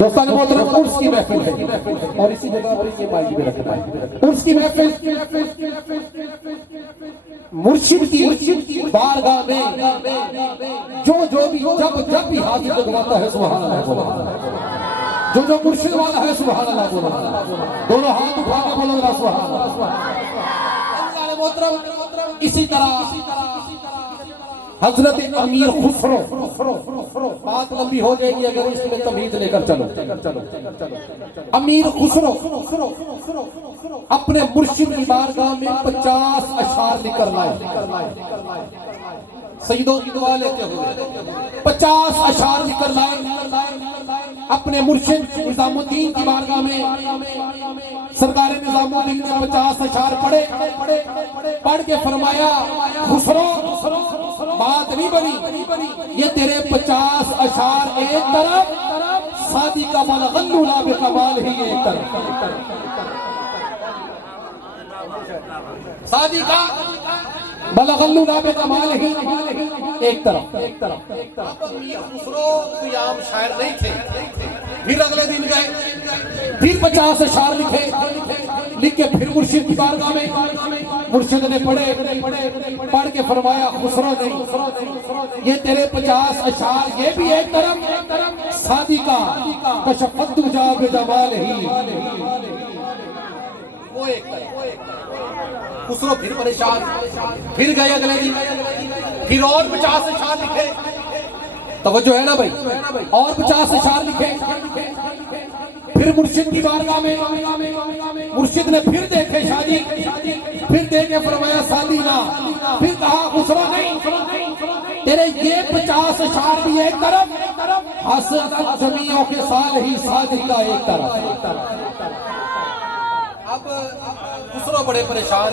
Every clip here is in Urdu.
دوستان محترم عرس کی محفل ہے اور اسی جگہ پر یہ مائک بھی رکھنا ہے. عرس کی محفل مرشد کی بارگاہ میں جو بھی جب بھی ہاتھ لگواتا ہے سبحان اللہ بولو. جو مرشد والا ہے سبحان اللہ بولو. دونوں ہاتھ اٹھا کے بولو سبحان اللہ. محترم اسی طرح حضرت امیر خسرو، بات لمبی ہو جائے گی اگر اس میں تمہید لے کر چلو. امیر خسرو اپنے مرشد کی بارگاہ میں 50 اشعار لکھ کر لائے. سیدوں کی دعا لیتے ہوئے 50 اشعار لکھ کر لائے اپنے مرشد نظام الدین کی بارگاہ میں. سرکار نظام الدین نے 50 اشعار پڑھ کے فرمایا خسرو بات نہیں بنی، یہ تیرے 50 اشعار ایک طرف، سادی کا بلغلو لا بکمال ہی ایک طرف. سادی کا بلغلو لا بکمال ہی ایک طرف. امیر خسرو قیام شاعر نہیں تھے. پھر اگلے دن گئے، پھر 50 اشعار لکھ کے پھر مرشد کی بارگاہ میں. مرشد نے پڑھ کے فرمایا خسرو نہیں، یہ تیرے 50 اشعار یہ بھی ایک طرف، سادی کا کشفت جا بجمال ہی وہ ایک طرف. خسرو پھر پریشان، پھر گئے اگلے دن، پھر اور 50 اشعار لکھے. توجہ ہے نا بھائی، اور 50 اشعار لکھے. پھر مرشد کی بارگاہ میں مرشد نے پھر دیکھے شادی، پھر دیکھے فرمایا سادی نا. پھر کہا خسرو نہیں، تیرے یہ 50 اشعار بھی ایک طرف، حسن جمیعوں کے سال ہی سادی کا ایک طرف. اب خسرو بڑے پریشان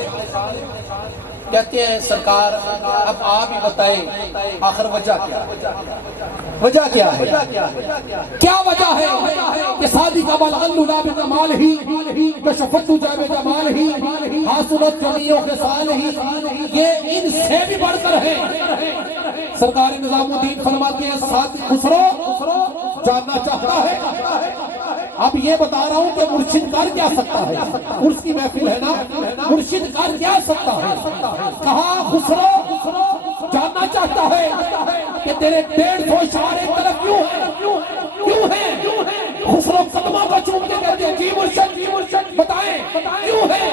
کہتے ہیں سرکار اب آپ ہی بتائیں آخر وجہ کیا ہے؟ کیا وجہ ہے کہ سادی کا بلغلو لا بکمال ہی کشفت جا بجمال ہی حاصلت جمیعوں کے سال ہی یہ ان سے بھی بڑھ کر ہے. سرکار نظام الدین فرماتے ہیں سادی خسرو جاننا چاہتا ہے. اب یہ بتا رہا ہوں کہ مرشد کر کیا سکتا ہے. عرس کی محفل ہے نا، مرشد کر کیا سکتا ہے. کہا خسرو جاننا چاہتا ہے کہ تیرے 150 اشعار ایک طرف کیوں ہیں؟ خسرو قدموں کو چوم کے کہتے ہیں جی مرشد بتائیں کیوں ہے؟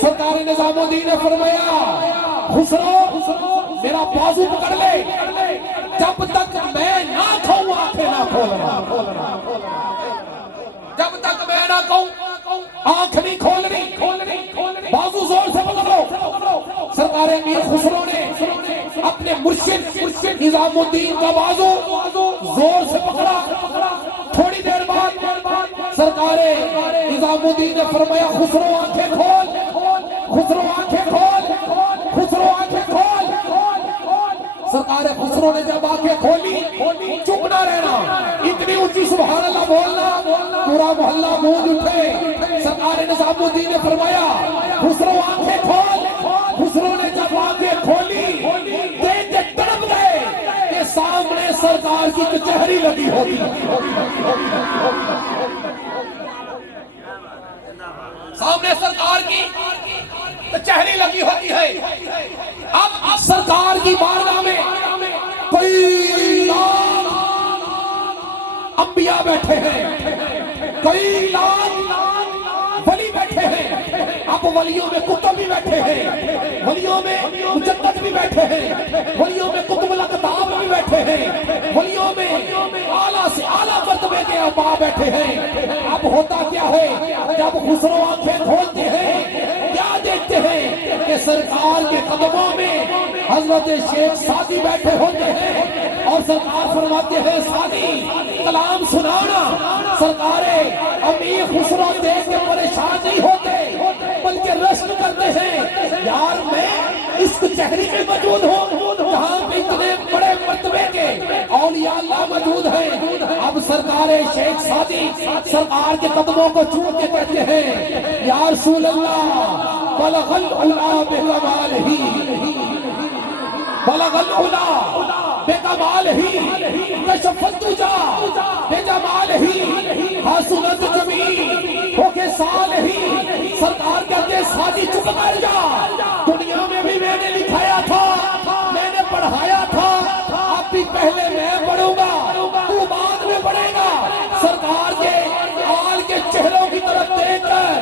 سرکار نظام الدین نے فرمایا خسرو میرا بازو پکڑ لے، جب تک میں نہ کھاؤں آنکھیں نہ کھولنا. جب تک میں نہ کہوں آنکھ نہیں کھولنی، بازو زور سے پکڑو. سرکار امیر خسرو نے اپنے مرشد نظام الدین کا بازو زور سے پکڑا. تھوڑی دیر بعد سرکار نظام الدین نے فرمایا خسرو آنکھیں کھول، خسرو آنکھیں کھول، خسرو آنکھیں کھول. سرکار خسرو نے جب آنکھیں کھولی چپ نہ رہنا، اتنی اونچی سبحان اللہ بولنا پورا محلہ گونج اٹھے. سرکار نظام الدین نے فرمایا خسرو آنکھیں کھول. خسرو نے جب آنکھیں کھولی دیکھ کے تڑپ گئے کہ سامنے سرکار کی کچہری لگی ہوتی، سامنے سرکار کی کچہری لگی ہوتی ہے. اب سرکار کی بارگاہ میں کئی لاکھ انبیاء بیٹھے ہیں، کئی لاکھ ولی بیٹھے ہیں. اب ولیوں میں کتب بھی بیٹھے ہیں، ولیوں میں مجدد بھی بیٹھے ہیں، ولیوں میں قطب الاقطاب بھی بیٹھے ہیں، ولیوں میں اعلیٰ سے اعلیٰ مرتبے کے ابا بیٹھے ہیں. اب ہوتا کیا ہے جب خسرو آنکھیں کھولتے ہیں کیا دیکھتے ہیں کہ سرکار کے قدموں میں حضرت شیخ سادی بیٹھے ہوتے ہیں اور سرکار فرماتے ہیں سادی کلام سنانا. سرکار امیر خسرو دیکھ کے پریشان نہیں ہوتے بلکہ رشک کرتے ہیں یار میں اس کچہری میں موجود ہوں جہاں پہ اتنے بڑے مرتبے کے اولیاء اللہ موجود ہیں. اب سرکار شیخ سادی سرکار کے قدموں کو چوم کے کہتے ہیں یا رسول اللہ بلغ العلا بکمال ہی، بلغ العلا بکمال ہی کشف الدجا بجمال ہی حسنت جمیل ہو کے صالحین، سرکار کہتے ہیں سادی چپ کر جا، دنیا میں بھی میں نے لکھایا تھا، میں نے پڑھایا تھا، اب بھی پہلے میں پڑھوں گا، تو بعد میں پڑھے گا۔ سرکار کے آل کے چہروں کی طرف دیکھ کر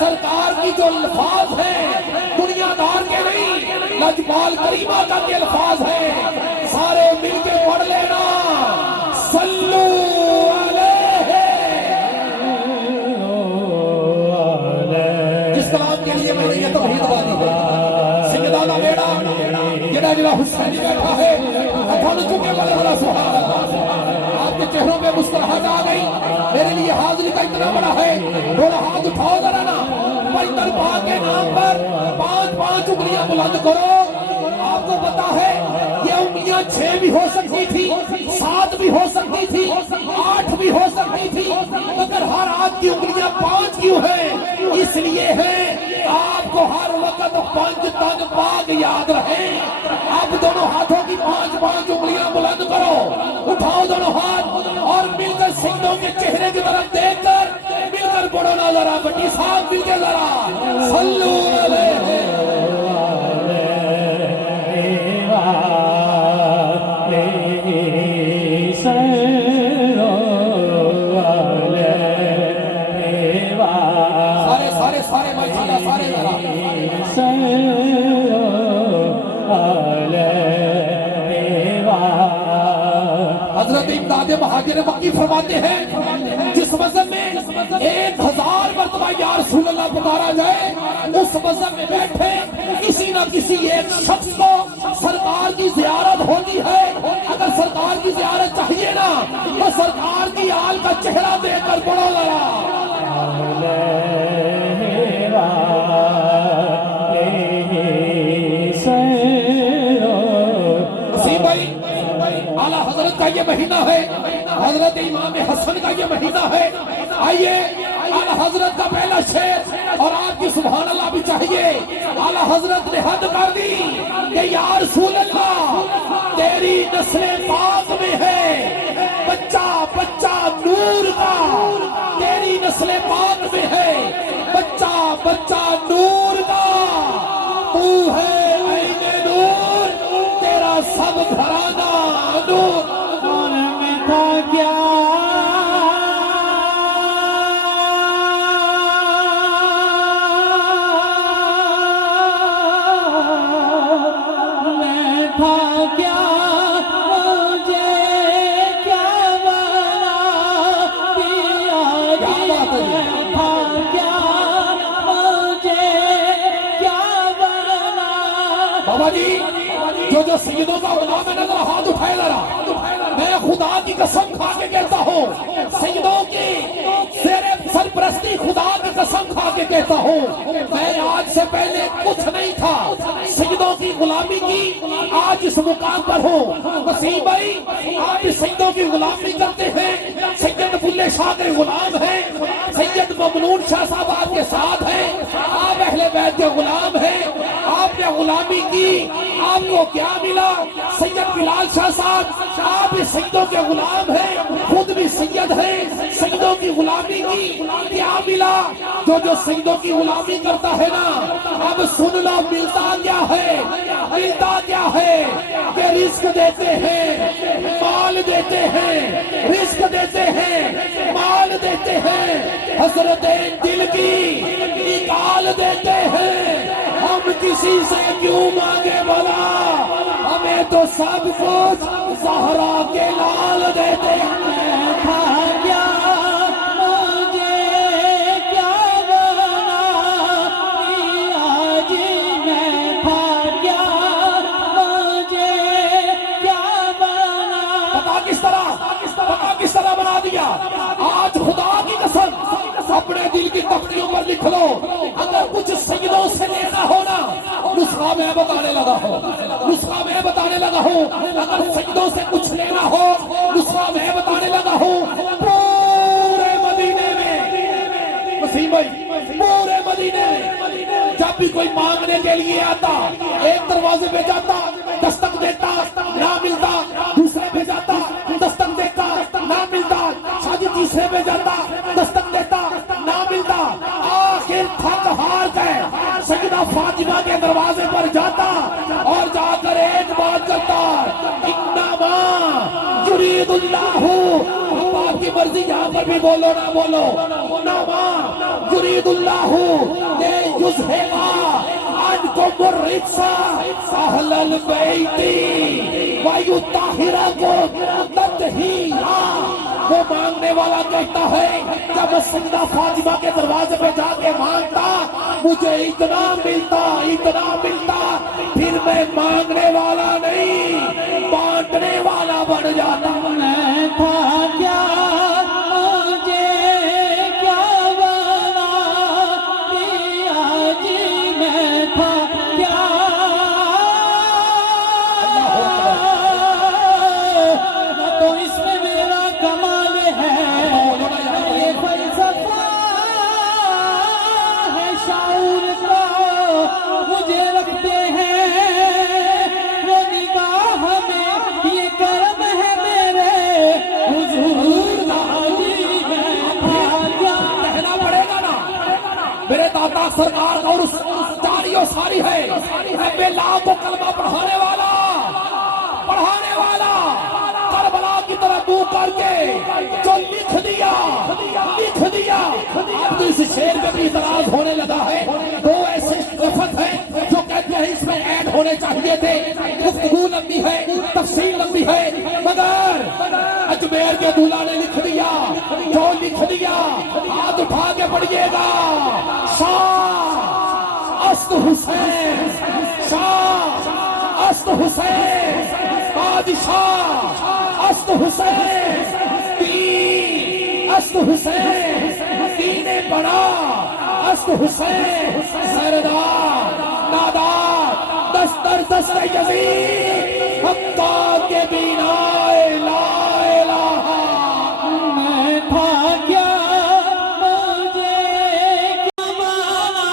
سرکار کی جو الفاظ ہیں دنیا دار کے نہیں، لجپال کریمہ کا کے الفاظ ہیں، سارے مل کے پڑھ لینا، صلو علیہ۔ جس کلام کے لیے میں نے یہ توحید بانی ہے، سیدنا بیڑا جڑا جڑا حسین بیٹھا ہے، اتھان چکے بڑے بڑا سبحان اللہ، آپ کے چہروں میں مسکراہٹ آ گئی، میرے لیے حاضری کا اتنا بڑا ہے، بولا ہاتھ اٹھاؤ ذرا نا، پیغمبر پاک کے نام پر 5 انگلیاں بلند کرو۔ آپ کو پتا ہے یہ انگلیاں 6 بھی ہو سکتی تھی، 7 بھی ہو سکتی تھی، 8 بھی ہو سکتی تھی، مگر ہر آدھ کی انگلیاں 5 کیوں ہیں؟ اس لیے ہیں آپ کو ہر وقت 5 تک پاک یاد رہے۔ اب دونوں ہاتھوں کی 5 انگلیاں بلند کرو، اٹھاؤ دونوں ہاتھ اور مل کر سجدوں کے چہرے کی طرف دیکھ کر مل کر پڑھو نا ذرا، بٹی صاحب مل کے ذرا، صلو علیہ۔ سارے بھائی سارے ذرا حضرت امداد مہاجر مکی فرماتے ہیں جس مذہب میں 1000 مرتبہ یا رسول اللہ پکارا جائے، اس مذہب میں بیٹھے کسی نہ کسی ایک شخص کو سرکار کی زیارت ہوتی ہے۔ اگر سرکار کی زیارت چاہیے نا تو سرکار کی آل کا چہرہ دیکھ کر پڑھو ذرا، اعلیٰ حضرت کا یہ مہینہ ہے، حضرت امام حسن کا یہ مہینہ ہے۔ آئیے اعلیٰ حضرت کا پہلا شعر اور آپ کی سبحان اللہ بھی چاہیے۔ اعلیٰ حضرت نے حد کر دی کہ یا رسول اللہ تیری نسل پاک میں ہے بچہ بچہ نور کا، تیری نسل پاک میں ہے بچہ بچہ نور کا، تو ہے عین نور تیرا سب گھرانہ نور۔ میں تھا کیا بابا جی جو سیدوں کا غلام ہے نا، ذرا ہاتھ اٹھائے ذرا، میں خدا کی قسم کھا کے کہتا ہوں، سیدوں کی سرپرستی خدا کی قسم کھا کے کہتا ہوں، میں آج سے پہلے کچھ نہیں تھا، سیدوں کی غلامی کی آج اس مقام پر ہوں۔ وسیم بھائی آپ سیدوں کی غلامی کرتے ہیں، سید بلے شاہ کے غلام ہیں، سید ممنون شاہ صاحب آپ کے ساتھ ہیں، آپ اہل بیت کے غلام ہیں، آپ نے غلامی کی، آپ کو کیا ملا؟ سید بلال شاہ صاحب آپ بھی سیدوں کے غلام ہیں، خود بھی سید ہیں، سیدوں کی غلامی کی کیا ملا؟ جو سیدوں کی غلامی کرتا ہے نا، اب سن لو ملتا کیا ہے، ملتا کیا ہے کہ رزق دیتے ہیں، مال دیتے ہیں، رزق دیتے ہیں، مال دیتے ہیں، حسرت دل کی نکال دیتے ہیں۔ ہم کسی سے کیوں مانگے بھلا، ہمیں تو سب کچھ زہرا کے لال دیتے ہیں۔ کس طرح بنا دیا؟ آج خدا کی قسم اپنے دل کی تختیوں پر لکھ لو، اگر کچھ سیدوں سے لینا ہونا، نسخہ میں بتانے لگا ہوں، نسخہ میں بتانے لگا ہوں، اگر سیدوں سے کچھ لینا ہو، نسخہ میں بتانے لگا ہوں، پورے مدینے میں وسیم بھائی، پورے مدینے میں جب بھی کوئی مانگنے کے لیے آتا، ایک دروازے پہ جاتا، دستک دیتا، نہ ملتا، دوسرے پہ جاتا، دستک دیتا، نہ ملتا، شاید تیسرے میں جاتا دستک دیتا نہ ملتا، آخر تھک ہار گئے سیدہ فاطمہ کے دروازے پر جاتا اور جا کر ایک بات کرتا، انما یرید اللہ، اللہ کی مرضی یہاں پر بھی بولو نہ بولو، انما یرید اللہ لیذھب عنکم الرجس اہل البیت ویطہرکم تطہیرا۔ وہ مانگنے والا کہتا ہے جب سیدہ فاطمہ کے دروازے پہ جا کے مانگتا مجھے اتنا ملتا پھر میں مانگنے والا نہیں بانٹنے والا بن جاتا۔ میں تھا کیا مجھے کیا بنا دیا جی، میں تھا کیا نہ تو اس میں میرا کمال ہے، یہ فلسفہ ہے شعور کا، مجھے رکھتے ہیں وہ نگاہ میں، یہ کرم ہے میرے حضور علی میں تھا کیا۔ کہنا پڑے گا نا میرے داتا سرکار اور اس جاری و ساری ہے بے لا کو کلمہ پڑھانے والا کربلا کی طرف منہ کر کے جو لکھ دیا اب تو اس شعر میں بھی اعتراض ہونے لگا ہے، دو ایسے لفظ ہیں جو کہتے ہیں اس میں ایڈ ہونے چاہیے تھے، گفتگو لمبی ہے تفصیل لمبی ہے، مگر اجمیر کے دولہا نے لکھ دیا، جو لکھ دیا ہاتھ اٹھا کے پڑھیے گا، شاہ است حسین، شاہ است حسین، بادشاہ است حسین، دین است حسین، دین بڑا است حسین، سردار نادار دستر دست یزید حقا کے بنا لا الہ۔ میں تھا کیا مجھے کیا بنا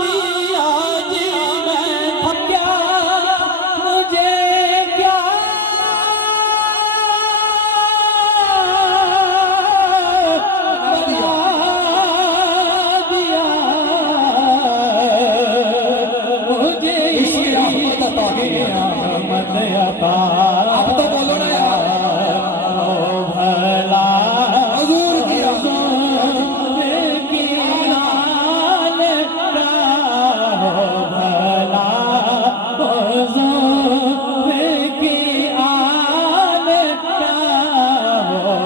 دیا جی، میں تھا کیا مجھے کیا بنا دیا، مجھے رحمت عطا اب تو بولو نا یار، بھلا حضور کیا کی آل کا بھلا حضور کی آل کا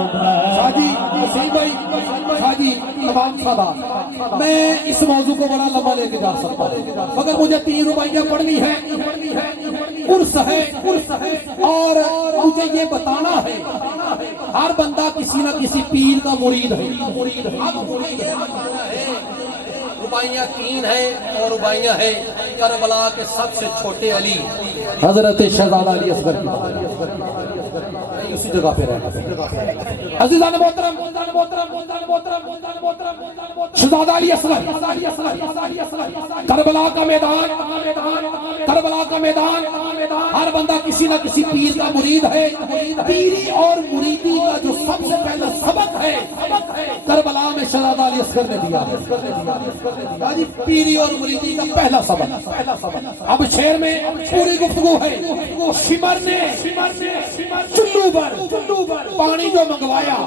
بھلا۔ شاہجی وسیم بھائی، شاہجی تمام سادہ، میں اس موضوع کو بڑا لمبا لے کے جا سکتا ہوں مگر مجھے 3 رباعیاں پڑھنی ہے، عرس ہے اور مجھے یہ بتانا ہے ہر بندہ کسی نہ کسی پیر کا مرید ہے۔ اب مرید ہے بتانا ہے، رباعیاں 3 ہیں اور رباعیاں ہیں کربلا کے سب سے چھوٹے علی حضرت شہزادہ علی اصغر کی، اسی جگہ پہ رہنا۔ عزیزان محترم، شہزادہ علی اصغر، کربلا کا میدان، ہر بندہ کسی نہ کسی پیر کا مرید ہے۔ پیری اور مریدی کا جو سب سے پہلا سبق ہے کربلا میں شہزادہ علی اصغر نے دیا ہے، پیری اور مریدی کا پہلا سبق۔ اب شعر میں پوری گفتگو ہے، شمر نے چلو پر پانی جو منگوایا،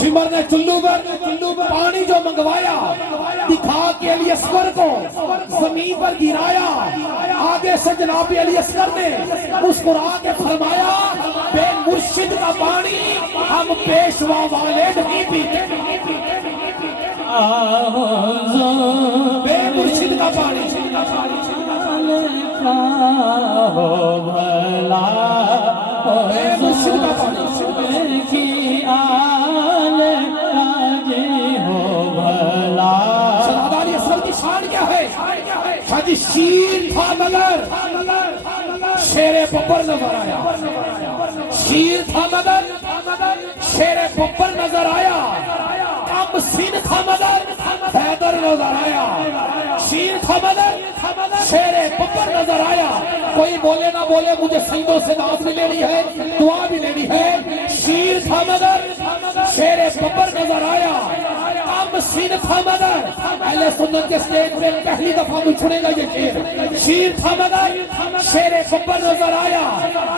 شمر نے چلو پر پانی جو منگوایا، دکھا کے علی اصغر کو زمین پر گرایا، آگے سے جناب علی اصغر نے مسکرا کے فرمایا بے مرشد کا پانی ہم پیشوا والے نہیں پیتے، بے مرشد کا پانی بھلا بے مرشد کا پانی کی آل راجی ہو بھلا۔ شہزادہ علی اصغر کی شان کیا ہے؟ شاہجی شیر تھا مگر شیر ببر نظر آیا، شیر تھا مگر شیر ببر نظر آیا، کم سن تھا مگر حیدر نظر آیا، شیر تھا مگر شیر ببر نظر آیا. کوئی بولے نہ بولے مجھے سیدوں سے ناز بھی لینی ہے, دعا بھی لینی ہے. شیر تھا مگر شیر ببر نظر آیا, کم سین تھا مگر اہل سنت کے سٹیج میں پہلی دفعہ بھی چھنے گا یہ شیر. شیر تھا مگر شیر ببر نظر آیا,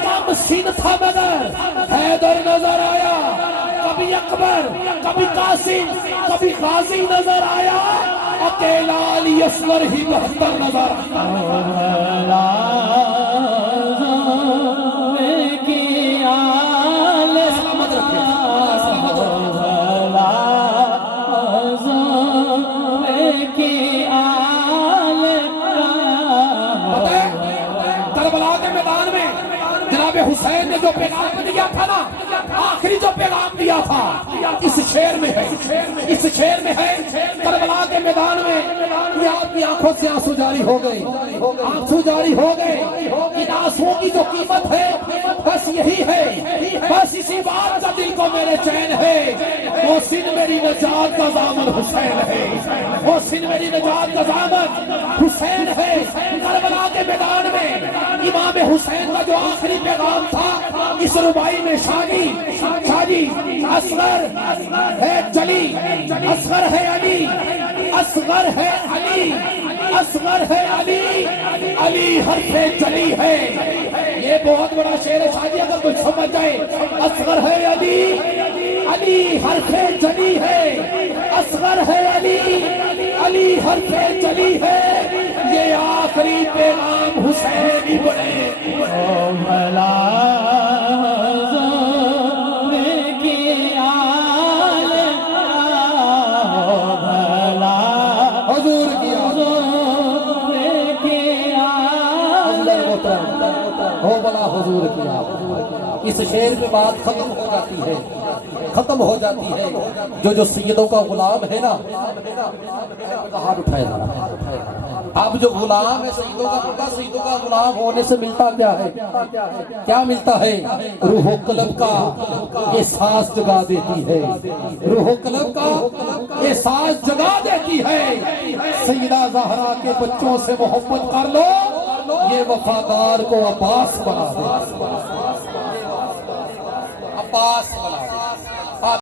کم سین تھا مگر حیدر نظر آیا. کبھی اکبر, کبھی قاسم, کبھی غازی نظر آیا, اکیلا علی اصغر ہی بہتر نظر آیا. سلامت رکھے. کربلا کے میدان میں جناب حسین نے جو پیغام دیا تھا نا, آخری جو پیغام دیا تھا اس شعر میں ہے, اس شعر میں ہے. کربلا کے میدان میں یہ آپ کی آنکھوں سے آنسو جاری ہو گئے, آنسو جاری ہو گئے. ان آنسوؤں کی جو قیمت ہے بس یہی ہے, بس اسی بات کا دل کو میرے چین ہے. وہ سن میری نجات کا ضامن حسین ہے, وہ سن میری نجات کا ضامن حسین ہے. کربلا کے میدان میں امام حسین کا جو آخری پیغام تھا اس ربائی میں شاہی اصغر ہے جلی, اصغر ہے علی, اصغر ہے علی, اصغر ہے علی, علی حرف جلی ہے. یہ بہت بڑا شعر ہے شاہی, اگر کوئی سمجھ جائے. اصغر ہے علی, علی حرف جلی ہے, اصغر ہے علی, علی حرف جلی ہے. یہ آخری پیغام حسین ابن حضور کیا. اس شعر میں بات ختم ہو جاتی ہے, ختم ہو جاتی ہے. جو سیدوں کا غلام ہے نا, ہاتھ اٹھائے نا, اب جو غلام ہے سیدوں کا غلام ہونے سے ملتا کیا ہے, کیا ملتا ہے؟ روح و قلب کا احساس جگا دیتی ہے, روح و قلب کا احساس جگا دیتی ہے. سیدہ زہرا کے بچوں سے محبت کر لو, یہ وفادار کو عباس بنا دے, عباس بنا